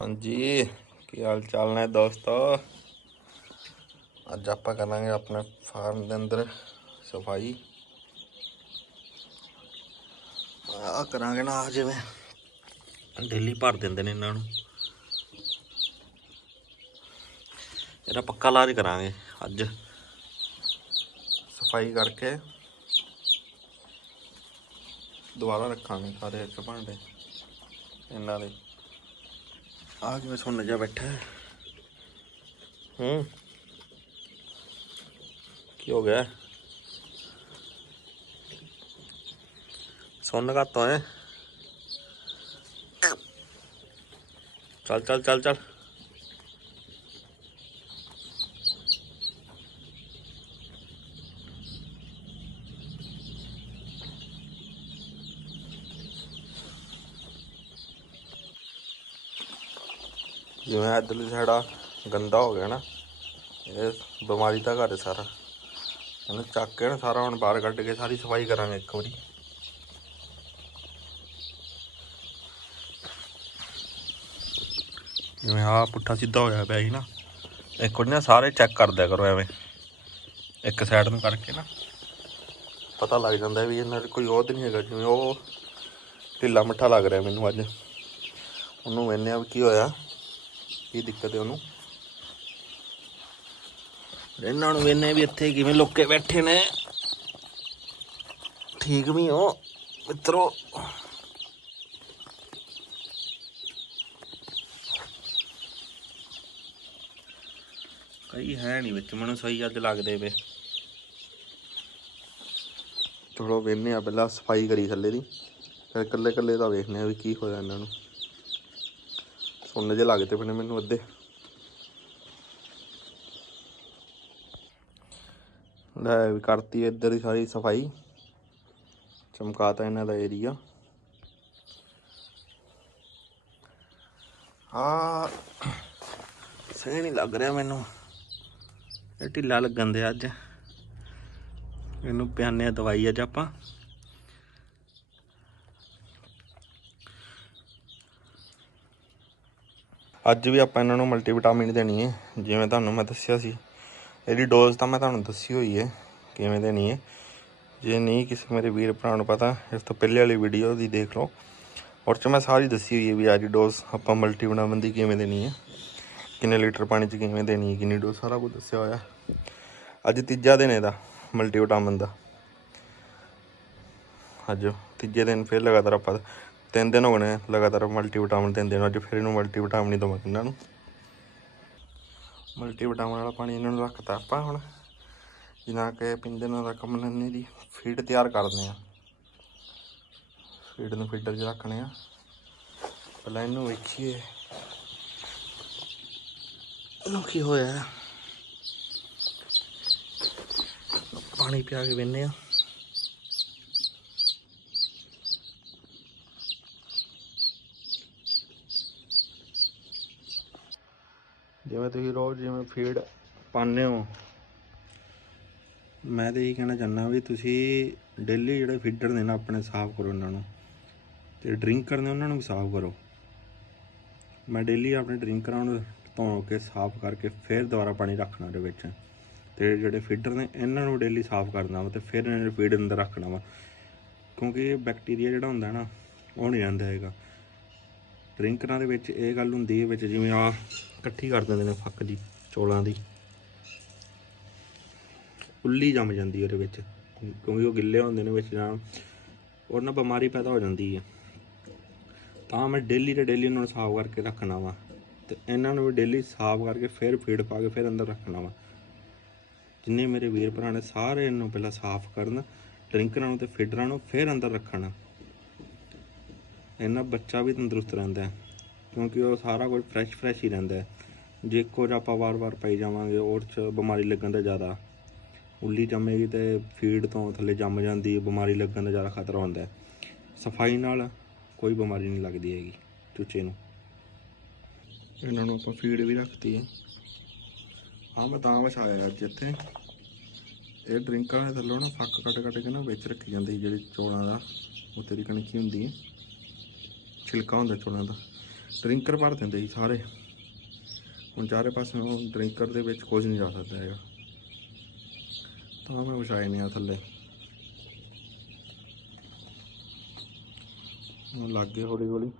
ਹਾਂਜੀ, ਕੀ ਹਾਲ ਚਾਲ ਨੇ ਦੋਸਤੋ? ਅੱਜ ਆਪਾਂ ਕਰਾਂਗੇ ਆਪਣੇ ਫਾਰਮ ਦੇ ਅੰਦਰ ਸਫ਼ਾਈ। ਆ ਕਰਾਂਗੇ ਨਾ, ਆਹ ਜਿਵੇਂ ਡੇਲੀ ਭਰ ਦਿੰਦੇ ਨੇ ਇਹਨਾਂ ਨੂੰ। ਇਹਦਾ ਪੱਕਾ ਇਲਾਜ ਕਰਾਂਗੇ ਅੱਜ। ਸਫ਼ਾਈ ਕਰਕੇ ਦੁਬਾਰਾ ਰੱਖਾਂਗੇ ਸਾਰੇ ਇੱਕ ਭਾਂਡੇ, ਇਹਨਾਂ ਦੇ। ਆ ਕਿਵੇਂ ਸੁਣ ਜਾ ਬੈਠਾ ਹੈ? ਹੂੰ ਕੀ ਹੋ ਗਿਆ ਸੁਣ ਕਾ ਤੋ ਹੈ ਚੱਲ ਚੱਲ ਚੱਲ ਜਿਵੇਂ ਇੱਧਰਲੀ ਸਾਈਡਾ ਗੰਦਾ ਹੋ ਗਿਆ ਨਾ। ਇਹ ਬਿਮਾਰੀ ਦਾ ਘਰ ਹੈ ਸਾਰਾ। ਇਹਨੂੰ ਚੱਕ ਕੇ ਨਾ ਸਾਰਾ ਹੁਣ ਬਾਹਰ ਕੱਢ ਕੇ ਸਾਰੀ ਸਫ਼ਾਈ ਕਰਾਂਗੇ ਇੱਕ ਵਾਰੀ। ਜਿਵੇਂ ਆ ਪੁੱਠਾ ਸਿੱਧਾ ਹੋਇਆ ਪਿਆ ਸੀ ਨਾ। ਇੱਕ ਵਾਰੀ ਨਾ ਸਾਰੇ ਚੈੱਕ ਕਰਦਿਆ ਕਰੋ ਐਵੇਂ। ਇੱਕ ਸਾਈਡ ਨੂੰ ਕਰਕੇ ਨਾ। ਪਤਾ ਲੱਗ ਜਾਂਦਾ ਵੀ ਇਹਨਾਂ 'ਚ ਕੋਈ ਉਹ ਤਾਂ ਨਹੀਂ ਹੈਗਾ, ਜਿਵੇਂ ਉਹ ਢਿੱਲਾ ਮੱਠਾ ਲੱਗ ਰਿਹਾ ਮੈਨੂੰ ਅੱਜ। ਉਹਨੂੰ ਵੇਖਦੇ ਆ ਵੀ ਕੀ ਹੋਇਆ। ਕੀ ਦਿੱਕਤ ਹੈ ਉਹਨੂੰ? ਇਹਨਾਂ ਨੂੰ ਵੇਨੇ ਵੀ ਇੱਥੇ ਕਿਵੇਂ ਲੋਕੇ ਬੈਠੇ ਨੇ। ਠੀਕ ਵੀ ਹੋ ਮਿੱਤਰੋ। ਕਈ ਹੈ ਨਹੀਂ ਵਿੱਚ ਮੈਨੂੰ ਸਹੀ ਅੱਜ ਲੱਗਦੇ ਵੇ ਚਲੋ ਵੇਨੇ ਆ ਪਹਿਲਾਂ ਸਫ਼ਾਈ ਕਰੀ ਥੱਲੇ ਦੀ। ਫਿਰ ਇਕੱਲੇ ਇਕੱਲੇ ਦਾ ਵੇਖਨੇ ਆ ਵੀ ਕੀ ਹੋਇਆ ਇਹਨਾਂ ਨੂੰ। ਸੁਣਨ ਜੇ ਲੱਗਦੇ ਪਏ ਨੇ ਮੈਨੂੰ ਅੱਧੇ। ਲੈ ਵੀ ਕਰਤੀ ਇੱਧਰ ਦੀ ਸਾਰੀ ਸਫ਼ਾਈ। ਚਮਕਾਤਾ ਇਹਨਾਂ ਦਾ ਏਰੀਆ ਆ ਸਹੀ ਨਹੀਂ ਲੱਗ ਰਿਹਾ ਮੈਨੂੰ। ਇਹ ਢਿੱਲਾ ਲੱਗਣ ਦੇ ਅੱਜ। ਇਹਨੂੰ ਪਿਆਨੇ ਆ ਦਵਾਈ ਅੱਜ ਆਪਾਂ। ਅੱਜ ਵੀ ਆਪਾਂ ਇਹਨਾਂ ਨੂੰ ਮਲਟੀਵਿਟਾਮਿਨ ਦੇਣੀ ਹੈ। ਜਿਵੇਂ ਤੁਹਾਨੂੰ ਮੈਂ ਦੱਸਿਆ ਸੀ। ਇਹਦੀ ਡੋਜ਼ ਤਾਂ ਮੈਂ ਤੁਹਾਨੂੰ ਦੱਸੀ ਹੋਈ ਹੈ। ਕਿਵੇਂ ਦੇਣੀ ਹੈ। ਜੇ ਨਹੀਂ ਕਿਸੇ ਮੇਰੇ ਵੀਰ ਭਰਾ ਨੂੰ ਪਤਾ, ਇਸ ਤੋਂ ਪਹਿਲੇ ਵਾਲੀ ਵੀਡੀਓ ਦੀ ਦੇਖ ਲਓ। ਔਰ ਚ ਮੈਂ ਸਾਰੀ ਦੱਸੀ ਹੋਈ ਹੈ ਵੀ ਅੱਜ ਡੋਜ਼ ਆਪਾਂ ਮਲਟੀਵਿਟਾਮਿਨ ਦੀ ਕਿਵੇਂ ਦੇਣੀ ਹੈ। ਕਿੰਨੇ ਲੀਟਰ ਪਾਣੀ ਚ ਕਿਵੇਂ ਦੇਣੀ ਹੈ, ਕਿੰਨੀ ਡੋਜ਼ ਸਾਰਾ ਕੁਝ ਦੱਸਿਆ ਹੋਇਆ। ਅੱਜ ਤੀਜਾ ਦਿਨ ਇਹਦਾ ਮਲਟੀਵਿਟਾਮਿਨ ਦਾ। ਅੱਜ ਤੀਜੇ ਦਿਨ ਫਿਰ ਲਗਾਤਾਰ ਆਪਾਂ ਤਿੰਨ ਦਿਨ ਹੋ ਗਏ ਲਗਾਤਾਰ ਮਲਟੀਵਿਟਾਮਿਨ ਦਿੰਦੇ ਨੂੰ, ਅੱਜ ਫਿਰ ਇਹਨੂੰ ਮਲਟੀਵਿਟਾਮਿਨ ਹੀ ਦਵਾਂਗੇ ਇਹਨਾਂ ਨੂੰ। ਮਲਟੀਵਿਟਾਮਿਨ ਵਾਲਾ ਪਾਣੀ ਇਹਨਾਂ ਨੂੰ ਰੱਖਤਾ ਆਪਾਂ ਹੁਣ। ਜਿਨਾ ਕਿ ਪਿੰਦੇ ਨਾਲ ਰਕਮ ਨੰਨੀ ਦੀ ਫੀਡ ਤਿਆਰ ਕਰਦੇ ਆ ਫੀਡ ਨੂੰ ਫੀਡਰ 'ਚ ਰੱਖਣੇ ਆ। ਪਹਿਲਾਂ ਇਹਨੂੰ ਵੇਖੀਏ। ਇਹਨੂੰ ਕੀ ਹੋਇਆ? ਪਾਣੀ ਪਿਆ ਕੇ ਵੇਨੇ ਆ ਜਿਵੇਂ ਤੁਸੀਂ ਰੋਜ਼ ਜਿਵੇਂ ਫੀਡ ਪਾਉਂਦੇ ਹੋ। ਮੈਂ ਤਾਂ ਇਹੀ ਕਹਿਣਾ ਚਾਹੁੰਦਾ ਵੀ ਤੁਸੀਂ ਡੇਲੀ ਜਿਹੜੇ ਫੀਡਰ ਨੇ ਨਾ, ਆਪਣੇ ਸਾਫ਼ ਕਰੋ ਇਹਨਾਂ ਨੂੰ ਤੇ ਡਰਿੰਕ ਕਰਨੇ ਉਹਨਾਂ ਨੂੰ ਵੀ ਸਾਫ਼ ਕਰੋ। ਮੈਂ ਡੇਲੀ ਆਪਣੇ ਡਰਿੰਕਰਾਂ ਨੂੰ ਧੋ ਕੇ ਸਾਫ਼ ਕਰਕੇ ਫਿਰ ਦੁਬਾਰਾ ਪਾਣੀ ਰੱਖਣਾ ਉਹਦੇ ਵਿੱਚ ਤੇ ਜਿਹੜੇ ਫੀਡਰ ਨੇ, ਇਹਨਾਂ ਨੂੰ ਡੇਲੀ ਸਾਫ਼ ਕਰਨਾ ਵਾ ਤੇ ਫਿਰ ਇਹਨਾਂ ਨੂੰ ਫੀਡ ਅੰਦਰ ਰੱਖਣਾ ਵਾ। ਕਿਉਂਕਿ ਇਹ ਬੈਕਟੀਰੀਆ ਜਿਹੜਾ ਹੁੰਦਾ ਨਾ, ਉਹ ਨਹੀਂ ਰਹਿੰਦਾ ਹੈਗਾ। ਡਰਿੰਕਰਾਂ ਦੇ ਵਿੱਚ ਇਹ ਗੱਲ ਹੁੰਦੀ ਹੈ ਵਿੱਚ ਜਿਵੇਂ ਆ ਇਕੱਠੀ ਕਰ ਦਿੰਦੇ ਨੇ ਫੱਕ ਦੀ, ਚੋਲਾਂ ਦੀ। ਉੱਲੀ ਜੰਮ ਜਾਂਦੀ ਉਹਦੇ ਵਿੱਚ, ਕਿਉਂਕਿ ਉਹ ਗਿੱਲੇ ਹੁੰਦੇ ਨੇ ਵਿੱਚ ਜਾਂ ਔਰ ਨਾ ਬਿਮਾਰੀ ਪੈਦਾ ਹੋ ਜਾਂਦੀ ਹੈ। ਤਾਂ ਮੈਂ ਡੇਲੀ ਤੇ ਡੇਲੀ ਉਹਨਾਂ ਨੂੰ ਸਾਫ਼ ਕਰਕੇ ਰੱਖਣਾ ਵਾ ਤੇ ਇਹਨਾਂ ਨੂੰ ਵੀ ਡੇਲੀ ਸਾਫ਼ ਕਰਕੇ ਫਿਰ ਫੀਡ ਪਾ ਕੇ ਫਿਰ ਅੰਦਰ ਰੱਖਣਾ ਵਾ। ਜਿੰਨੇ ਮੇਰੇ ਵੀਰ ਭਰਾ ਨੇ ਸਾਰੇ ਇਹਨੂੰ ਪਹਿਲਾਂ ਸਾਫ਼ ਕਰਨ ਡਰਿੰਕਰਾਂ ਨੂੰ ਤੇ ਫੀਡਰਾਂ ਨੂੰ ਫਿਰ ਅੰਦਰ ਰੱਖਣਾ। ਇਹਨਾਂ ਬੱਚਾ ਵੀ ਤੰਦਰੁਸਤ ਰਹਿੰਦਾ ਹੈ, ਕਿਉਂਕਿ ਉਹ ਸਾਰਾ ਕੁਝ ਫਰੈਸ਼ ਫਰੈਸ਼ ਹੀ ਰਹਿੰਦਾ ਹੈ। ਜੇ ਕੁਝ ਆਪਾਂ ਵਾਰ-ਵਾਰ ਪਾਈ ਜਾਵਾਂਗੇ ਉਹ 'ਚ ਬਿਮਾਰੀ ਲੱਗਣ ਦਾ ਜ਼ਿਆਦਾ। ਉੱਲੀ ਜੰਮੇਗੀ ਤੇ ਫੀਡ ਤੋਂ ਥੱਲੇ ਜੰਮ ਜਾਂਦੀ, ਬਿਮਾਰੀ ਲੱਗਣ ਦਾ ਜ਼ਿਆਦਾ ਖਤਰਾ ਹੁੰਦਾ ਹੈ। ਸਫ਼ਾਈ ਨਾਲ ਕੋਈ ਬਿਮਾਰੀ ਨਹੀਂ ਲੱਗਦੀ ਹੈਗੀ, ਚੂਚੇ ਨੂੰ। ਇਹਨਾਂ ਨੂੰ ਆਪਾਂ ਫੀਡ ਵੀ ਰੱਖਤੀ ਹੈ। ਹਾਂ ਮੈਂ ਤਾਂ ਵਿਛਾਇਆ ਅੱਜ ਇੱਥੇ। ਇਹ ਡਰਿੰਕਾਂ ਦੇ ਥੱਲੋਂ ਨਾ ਫੱਕ ਕੱਟ ਕੱਟ ਕੇ ਨਾ ਵਿੱਚ ਰੱਖੀ ਜਾਂਦੀ ਜਿਹੜੀ ਚੌਲਾਂ ਦਾ ਉੱਤੇ ਦੀ ਕਣਕੀ ਹੁੰਦੀ ਹੈ। ਛਿਲਕਾ ਹੁੰਦਾ ਚੌਲਾਂ ਦਾ। ਡਰਿੰਕਰ ਭਰ ਦਿੰਦੇ ਸੀ ਸਾਰੇ। ਹੁਣ ਚਾਰੇ ਪਾਸੇ ਉਹ ਡਰਿੰਕਰ ਦੇ ਵਿੱਚ ਕੁਝ ਨਹੀਂ ਜਾ ਸਕਦਾ ਹੈਗਾ। ਤਾਂ ਮੈਂ ਵਿਛਾਏ ਨਹੀਂ ਆ ਥੱਲੇ। ਹੁਣ ਲੱਗ ਗਏ ਹੌਲੀ ਹੌਲੀ